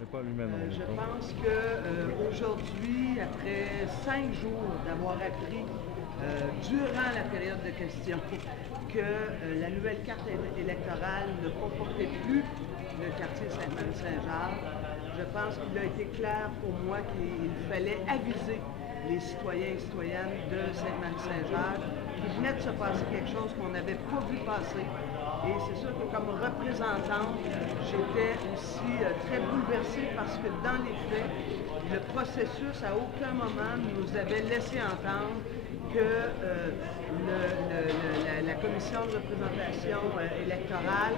Mais pas lui-même, on Je est pas. pense qu'aujourd'hui, après 5 jours d'avoir appris durant la période de questions que la nouvelle carte électorale ne comportait plus le quartier Sainte-Marie-Saint-Jacques, je pense qu'il a été clair pour moi qu'il fallait aviser les citoyens et citoyennes de Sainte-Marie-Saint-Jacques qu'il venait de se passer quelque chose qu'on n'avait pas vu passer. Et c'est sûr que comme représentante, j'étais aussi très bouleversée parce que dans les faits, le processus à aucun moment nous avait laissé entendre que la commission de représentation électorale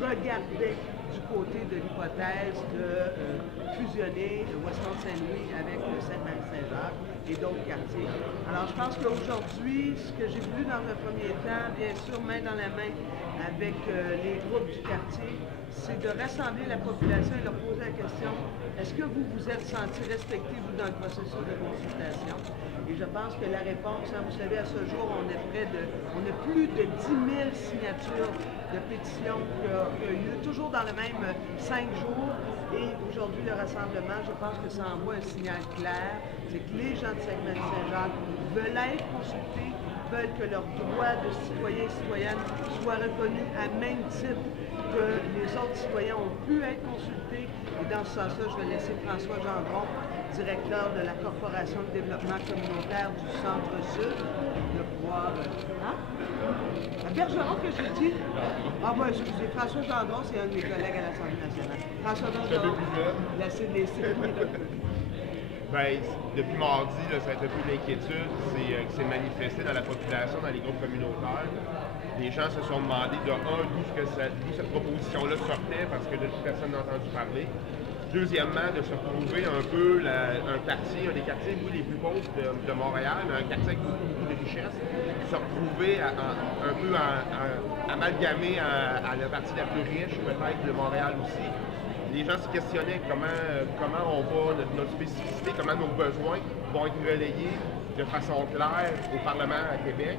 regardait du côté de l'hypothèse de fusionner Weston-Saint-Louis avec Sainte-Marie-Saint-Jacques et d'autres quartiers. Alors je pense qu'aujourd'hui, ce que j'ai voulu dans un premier temps, bien sûr, main dans la main avec les groupes du quartier, c'est de rassembler la population et leur poser la question, est-ce que vous vous êtes senti respecté, vous, dans le processus de consultation? Et je pense que la réponse, vous savez, à ce jour, on a plus de 10 000 signatures de pétitions qui ont eu lieu, toujours dans le même 5 jours. Et aujourd'hui, le rassemblement, je pense que ça envoie un signal clair, c'est que les gens de Sainte-Marie-Saint-Jacques veulent être consultés, veulent que leurs droits de citoyens et citoyennes soient reconnus à même titre que les autres citoyens ont pu être consultés. Et dans ce sens-là, je vais laisser François Gendron, directeur de la Corporation de développement communautaire du Centre-Sud, de pouvoir... Bergeron que je dis? Ah ben, excusez, François Gendron, c'est un de mes collègues à l'Assemblée nationale. François Gendron, la CDC. Ben, depuis mardi, là, ça a été plus l'inquiétude qui s'est manifestée dans la population, dans les groupes communautaires. Les gens se sont demandé d'où cette proposition-là sortait parce que personne n'a entendu parler. Deuxièmement, de se retrouver un peu un des quartiers les plus pauvres de Montréal, mais un quartier avec beaucoup de richesses, se retrouver un peu amalgamé à la partie la plus riche peut-être de Montréal aussi. Les gens se questionnaient comment on va, notre spécificité, comment nos besoins vont être relayés de façon claire au Parlement à Québec.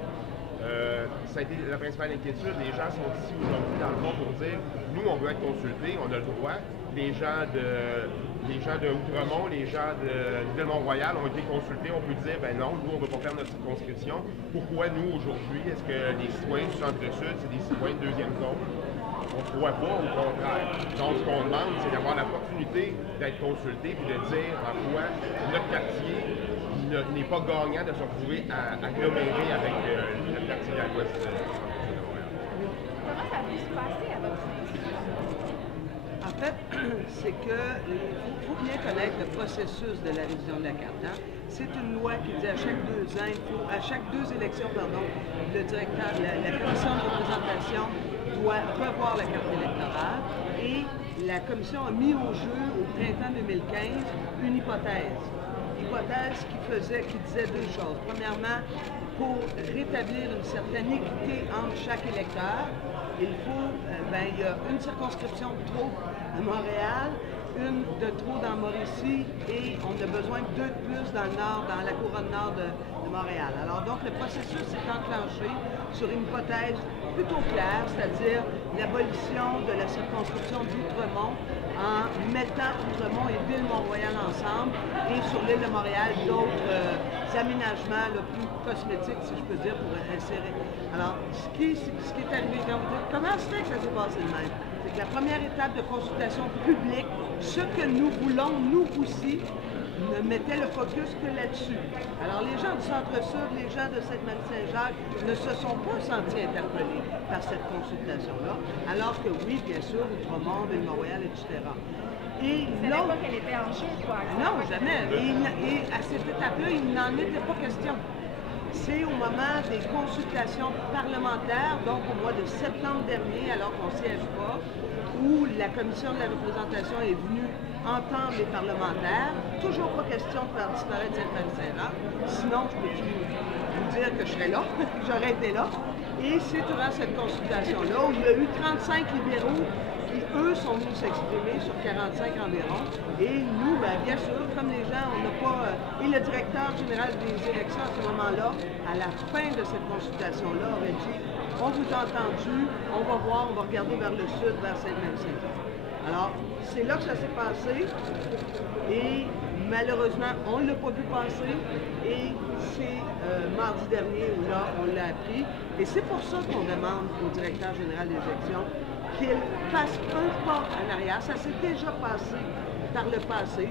Ça a été la principale inquiétude. Les gens sont ici aujourd'hui dans le fond pour dire nous, on veut être consultés, on a le droit. Les gens de Outremont, les gens de Ville-Mont-Royal ont été consultés. On peut dire ben non, nous, on ne veut pas faire notre circonscription. Pourquoi nous, aujourd'hui, est-ce que les citoyens du Centre-Sud, c'est des citoyens de deuxième zone? On ne croit pas, au contraire. Donc, ce qu'on demande, c'est d'avoir l'opportunité d'être consulté et de dire en quoi notre quartier n'est pas gagnant de se retrouver aggloméré avec le quartier de l'Ouest de Montréal. Comment ça a pu se passer à votre En fait, c'est que faut bien connaître le processus de la révision de la carte. C'est une loi qui dit à chaque 2 ans, à chaque 2 élections, le directeur, la commission de représentation doit revoir la carte électorale et la commission a mis au jeu au printemps 2015 une hypothèse. Hypothèse qui disait 2 choses. Premièrement, pour rétablir une certaine équité entre chaque électeur, il y a une circonscription de trop à Montréal, une de trop dans Mauricie et on a besoin de 2 de plus dans le nord, dans la couronne nord de Montréal. Alors donc le processus s'est enclenché sur une hypothèse plutôt claire, c'est-à-dire l'abolition de la circonscription d'Outremont en mettant Outremont et Ville-Mont-Royal ensemble et sur l'île de Montréal d'autres aménagements plus cosmétiques, si je peux dire, pour insérer. Alors, ce qui est arrivé, comment se fait que ça s'est passé de même? C'est que la première étape de consultation publique, ce que nous voulons, nous aussi, ne mettait le focus que là-dessus. Alors, les gens du Centre-Sud, les gens de Sainte-Marie-Saint-Jacques ne se sont pas sentis interpellés par cette consultation-là, alors que oui, bien sûr, Outremont, Ville-Montréal, etc. Et ne savait pas qu'elle était en jeu, quoi. Non, jamais. Et à cette étape-là, il n'en était pas question. C'est au moment des consultations parlementaires, donc au mois de septembre dernier, alors qu'on ne siège pas, où la commission de la représentation est venue entendre les parlementaires. Toujours pas question de faire disparaître Sainte-Marie-Saint-Jacques. Sinon, je peux vous dire que je serais là, j'aurais été là. Et c'est durant cette consultation-là où il y a eu 35 libéraux qui, eux, sont venus s'exprimer sur 45 environ. Et nous, bien sûr, comme les gens, on n'a pas... et le directeur général des élections à ce moment-là, à la fin de cette consultation-là, aurait dit « On vous a entendu, on va voir, on va regarder vers le sud, vers Sainte-Marie-Saint-Jacques. » Alors, c'est là que ça s'est passé et malheureusement, on ne l'a pas vu passer et c'est mardi dernier où là, on l'a appris. Et c'est pour ça qu'on demande au directeur général des élections qu'il fasse un pas en arrière. Ça s'est déjà passé par le passé.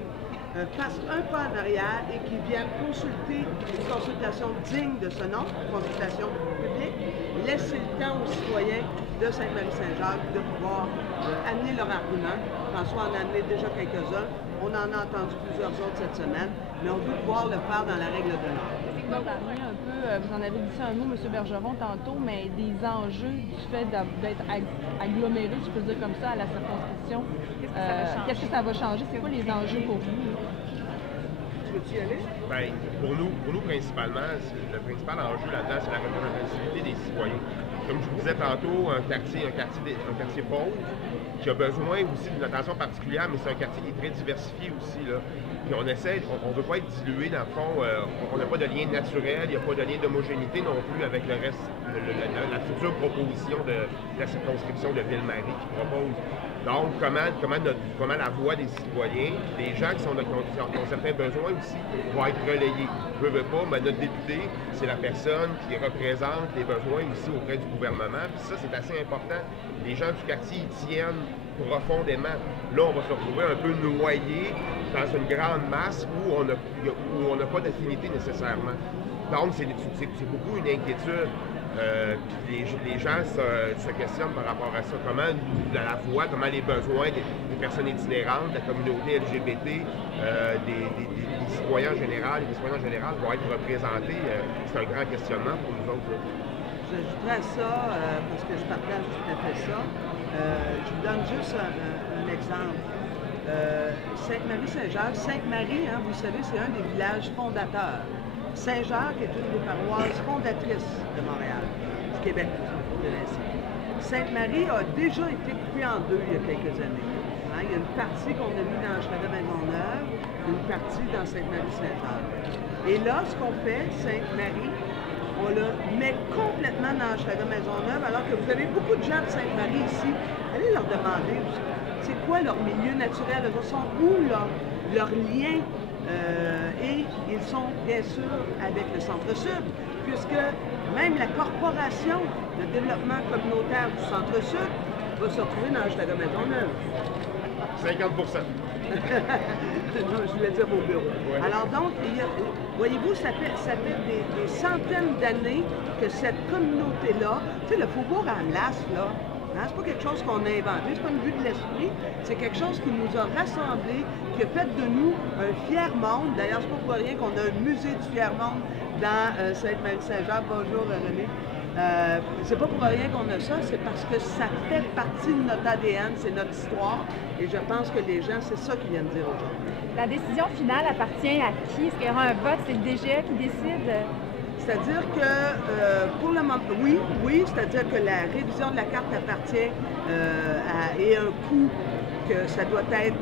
Fasse un pas en arrière et qu'ils viennent consulter une consultation digne de ce nom, consultation publique, laisser le temps aux citoyens de Sainte-Marie-Saint-Jacques de pouvoir amener leur argument. François en a amené déjà quelques-uns. On en a entendu plusieurs autres cette semaine, mais on veut pouvoir le faire dans la règle de l'art. Vous parlez un peu, vous en avez dit un mot, M. Bergeron, tantôt, mais des enjeux du fait d'être aggloméré, si je peux dire comme ça, à la circonscription. Qu'est-ce que ça va changer? C'est quoi les enjeux pour vous? Tu veux-tu y aller? Bien, pour nous principalement, le principal enjeu là-dedans, c'est la représentativité des citoyens. Comme je vous disais tantôt, un quartier pauvre qui a besoin aussi d'une attention particulière, mais c'est un quartier qui est très diversifié aussi, là. Puis on essaie, on ne veut pas être dilué dans le fond, on n'a pas de lien naturel, il n'y a pas de lien d'homogénéité non plus avec le reste, la future proposition de la circonscription de Ville-Marie qui propose. Donc, comment la voix des citoyens, des gens qui ont certains besoins aussi, vont être relayés. Je veux pas, mais notre député, c'est la personne qui représente les besoins aussi auprès du gouvernement. Puis ça, c'est assez important. Les gens du quartier y tiennent profondément. Là, on va se retrouver un peu noyé dans une grande masse où on n'a pas d'affinité nécessairement. Donc, c'est beaucoup une inquiétude. Puis les gens se questionnent par rapport à ça. Comment la voix, comment les besoins des personnes itinérantes, de la communauté LGBT, des citoyens en général, des citoyens en général vont être représentés. C'est un grand questionnement pour nous autres. J'ajouterais à ça, parce que je partage tout à fait ça. Je vous donne juste un exemple. Sainte-Marie-Saint-Jacques. Sainte-Marie, hein, vous savez, c'est un des villages fondateurs. Saint-Jacques est une des paroisses fondatrices de Montréal, du Québec, de l'Asie. Sainte-Marie a déjà été coupée en deux il y a quelques années. Hein, il y a une partie qu'on a mis dans Hochelaga-Maisonneuve, une partie dans Sainte-Marie-Saint-Jacques. Et là, ce qu'on fait, Sainte-Marie, on le met complètement dans Hochelaga-Maisonneuve, alors que vous avez beaucoup de gens de Sainte-Marie ici. Allez leur demander, c'est quoi leur milieu naturel, ils sont où leur lien? Et ils sont bien sûr avec le Centre-Sud, puisque même la Corporation de développement communautaire du Centre-Sud va se retrouver dans Hochelaga-Maisonneuve. 50%. Non, je voulais dire au bureau. Ouais. Alors donc, voyez-vous, ça fait des centaines d'années que cette communauté-là, tu sais, le Faubourg à Amlas, là, hein, c'est pas quelque chose qu'on a inventé, c'est pas une vue de l'esprit, c'est quelque chose qui nous a rassemblés, qui a fait de nous un fier monde. D'ailleurs, c'est pas pour rien qu'on a un musée du fier monde dans Sainte-Marie-Saint-Jacques. Bonjour, René. C'est pas pour rien qu'on a ça, c'est parce que ça fait partie de notre ADN, c'est notre histoire, et je pense que les gens, c'est ça qu'ils viennent dire aujourd'hui. La décision finale appartient à qui? Est-ce qu'il y aura un vote? C'est le DGE qui décide? C'est-à-dire que, pour le moment, oui, c'est-à-dire que la révision de la carte appartient et un coût que ça doit être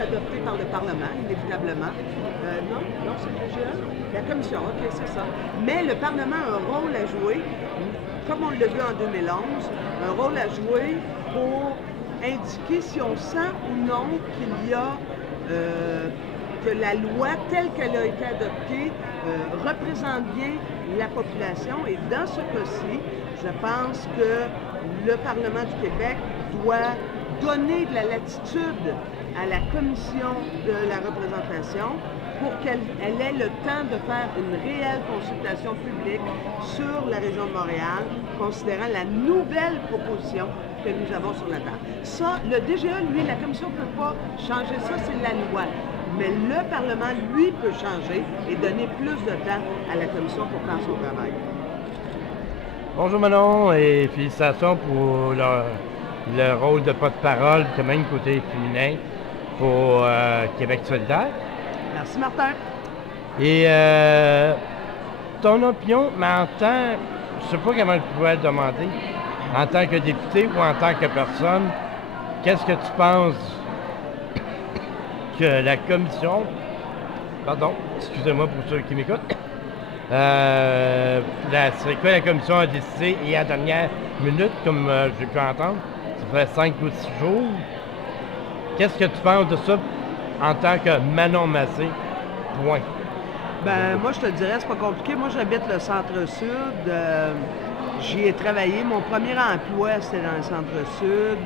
adopté par le Parlement, inévitablement. Non, c'est le DGE? La Commission, OK, c'est ça. Mais le Parlement a un rôle à jouer, comme on l'a vu en 2011, un rôle à jouer pour indiquer si on sent ou non qu'il y a que la loi telle qu'elle a été adoptée représente bien la population. Et dans ce cas-ci, je pense que le Parlement du Québec doit donner de la latitude à la Commission de la représentation pour qu'elle ait le temps de faire une réelle consultation publique sur la région de Montréal, considérant la nouvelle proposition que nous avons sur la table. Ça, le DGE, lui, la Commission ne peut pas changer ça, c'est la loi. Mais le Parlement, lui, peut changer et donner plus de temps à la Commission pour faire son travail. Bonjour Manon et félicitations pour le rôle de porte-parole, quand même côté féminin, pour Québec solidaire. Merci Martin. Et ton opinion, mais en tant, je ne sais pas comment je pourrais le demander, en tant que député ou en tant que personne, qu'est-ce que tu penses que la commission, excusez-moi pour ceux qui m'écoutent, c'est quoi la commission a décidé et à la dernière minute, comme j'ai pu entendre, ça fait 5 ou 6 jours, Qu'est-ce que tu penses de ça en tant que Manon Massé? Point. Ben, moi, je te dirais, c'est pas compliqué. Moi, j'habite le centre-sud. J'y ai travaillé. Mon premier emploi, c'était dans le centre-sud.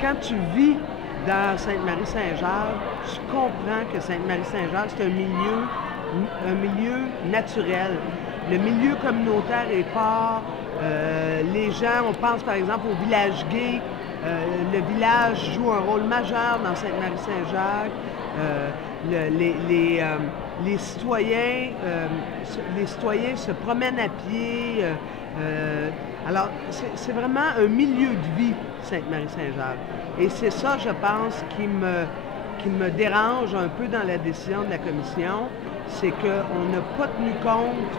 Quand tu vis dans Sainte-Marie-Saint-Jacques, tu comprends que Sainte-Marie-Saint-Jacques, c'est un milieu naturel. Le milieu communautaire est fort. Les gens, on pense par exemple au village gay. Le village joue un rôle majeur dans Sainte-Marie-Saint-Jacques. Les citoyens se promènent à pied. Alors, c'est vraiment un milieu de vie, Sainte-Marie-Saint-Jacques. Et c'est ça, je pense, qui me dérange un peu dans la décision de la commission, c'est qu'on n'a pas tenu compte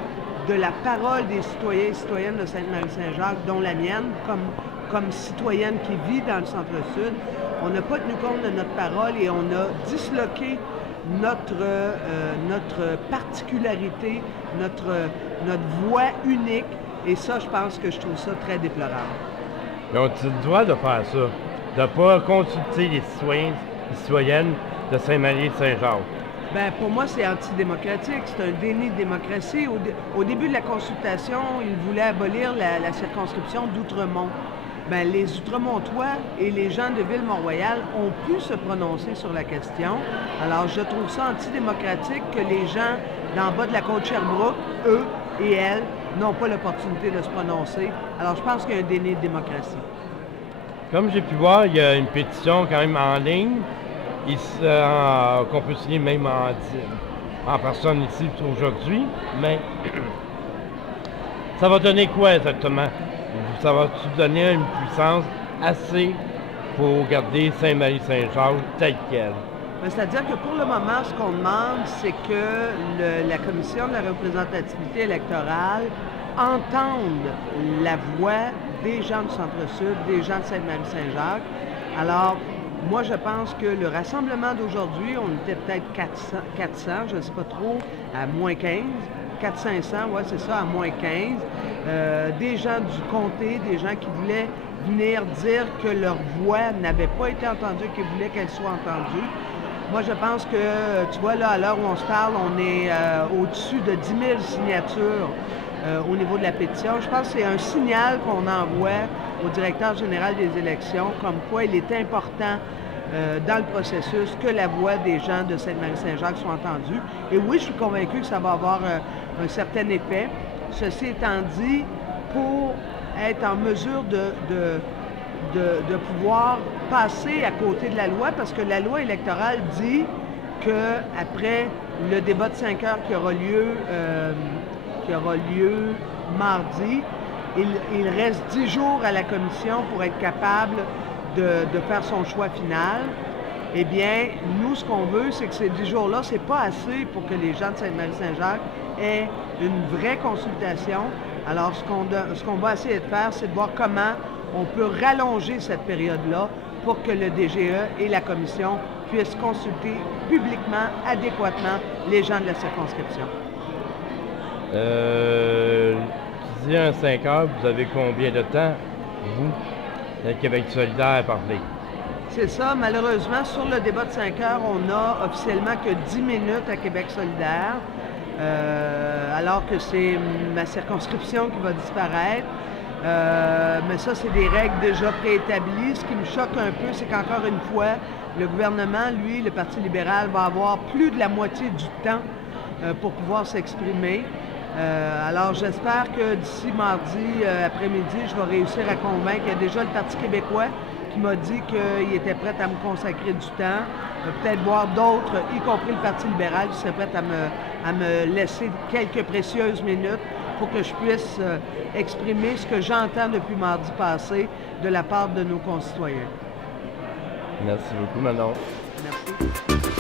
de la parole des citoyens et citoyennes de Sainte-Marie-Saint-Jacques, dont la mienne, comme citoyenne qui vit dans le centre-sud. On n'a pas tenu compte de notre parole et on a disloqué notre particularité, notre voix unique. Et ça, je pense que je trouve ça très déplorable. Donc, tu te dois de faire ça, de ne pas consulter les citoyens et citoyennes de Sainte-Marie-Saint-Jacques. Bien, pour moi, c'est antidémocratique. C'est un déni de démocratie. Au début de la consultation, ils voulaient abolir la circonscription d'Outremont. Bien, les Outremontois et les gens de Ville-Mont-Royal ont pu se prononcer sur la question. Alors, je trouve ça antidémocratique que les gens d'en bas de la côte Sherbrooke, eux et elles, n'ont pas l'opportunité de se prononcer. Alors, je pense qu'il y a un déni de démocratie. Comme j'ai pu voir, il y a une pétition quand même en ligne, qu'on peut signer même en personne ici aujourd'hui, mais ça va donner quoi exactement? Ça va-tu donner une puissance assez pour garder Sainte-Marie-Saint-Jacques telle qu'elle? C'est-à-dire que pour le moment, ce qu'on demande, c'est que la Commission de la représentativité électorale entende la voix des gens du Centre-Sud, des gens de Sainte-Marie-Saint-Jacques. Alors, moi, je pense que le rassemblement d'aujourd'hui, on était peut-être 400, je ne sais pas trop, à moins 15. 400-500, oui, c'est ça, à moins 15. Des gens du comté, des gens qui voulaient venir dire que leur voix n'avait pas été entendue, qu'ils voulaient qu'elle soit entendue. Moi, je pense que, tu vois, là, à l'heure où on se parle, on est au-dessus de 10 000 signatures au niveau de la pétition. Je pense que c'est un signal qu'on envoie au directeur général des élections, comme quoi il est important dans le processus que la voix des gens de Sainte-Marie-Saint-Jacques soit entendue. Et oui, je suis convaincu que ça va avoir un certain effet. Ceci étant dit, pour être en mesure de pouvoir passer à côté de la loi, parce que la loi électorale dit qu'après le débat de 5 heures qui aura lieu mardi, il reste 10 jours à la commission pour être capable de faire son choix final. Eh bien, nous, ce qu'on veut, c'est que ces 10 jours-là, c'est pas assez pour que les gens de Sainte-Marie-Saint-Jacques aient une vraie consultation. Alors, ce qu'on va essayer de faire, c'est de voir comment on peut rallonger cette période-là pour que le DGE et la commission puissent consulter publiquement, adéquatement, les gens de la circonscription. Tu dis en 5 heures, vous avez combien de temps, vous, le Québec solidaire, à parler? C'est ça. Malheureusement, sur le débat de 5 heures, on n'a officiellement que 10 minutes à Québec solidaire, alors que c'est ma circonscription qui va disparaître. Mais ça, c'est des règles déjà préétablies. Ce qui me choque un peu, c'est qu'encore une fois, le gouvernement, lui, le Parti libéral, va avoir plus de la moitié du temps pour pouvoir s'exprimer. Alors, j'espère que d'ici mardi après-midi, je vais réussir à convaincre. Il y a déjà le Parti québécois qui m'a dit qu'il était prêt à me consacrer du temps. Peut-être voir d'autres, y compris le Parti libéral, qui seraient prêts à me laisser quelques précieuses minutes pour que je puisse exprimer ce que j'entends depuis mardi passé de la part de nos concitoyens. Merci beaucoup, Manon. Merci.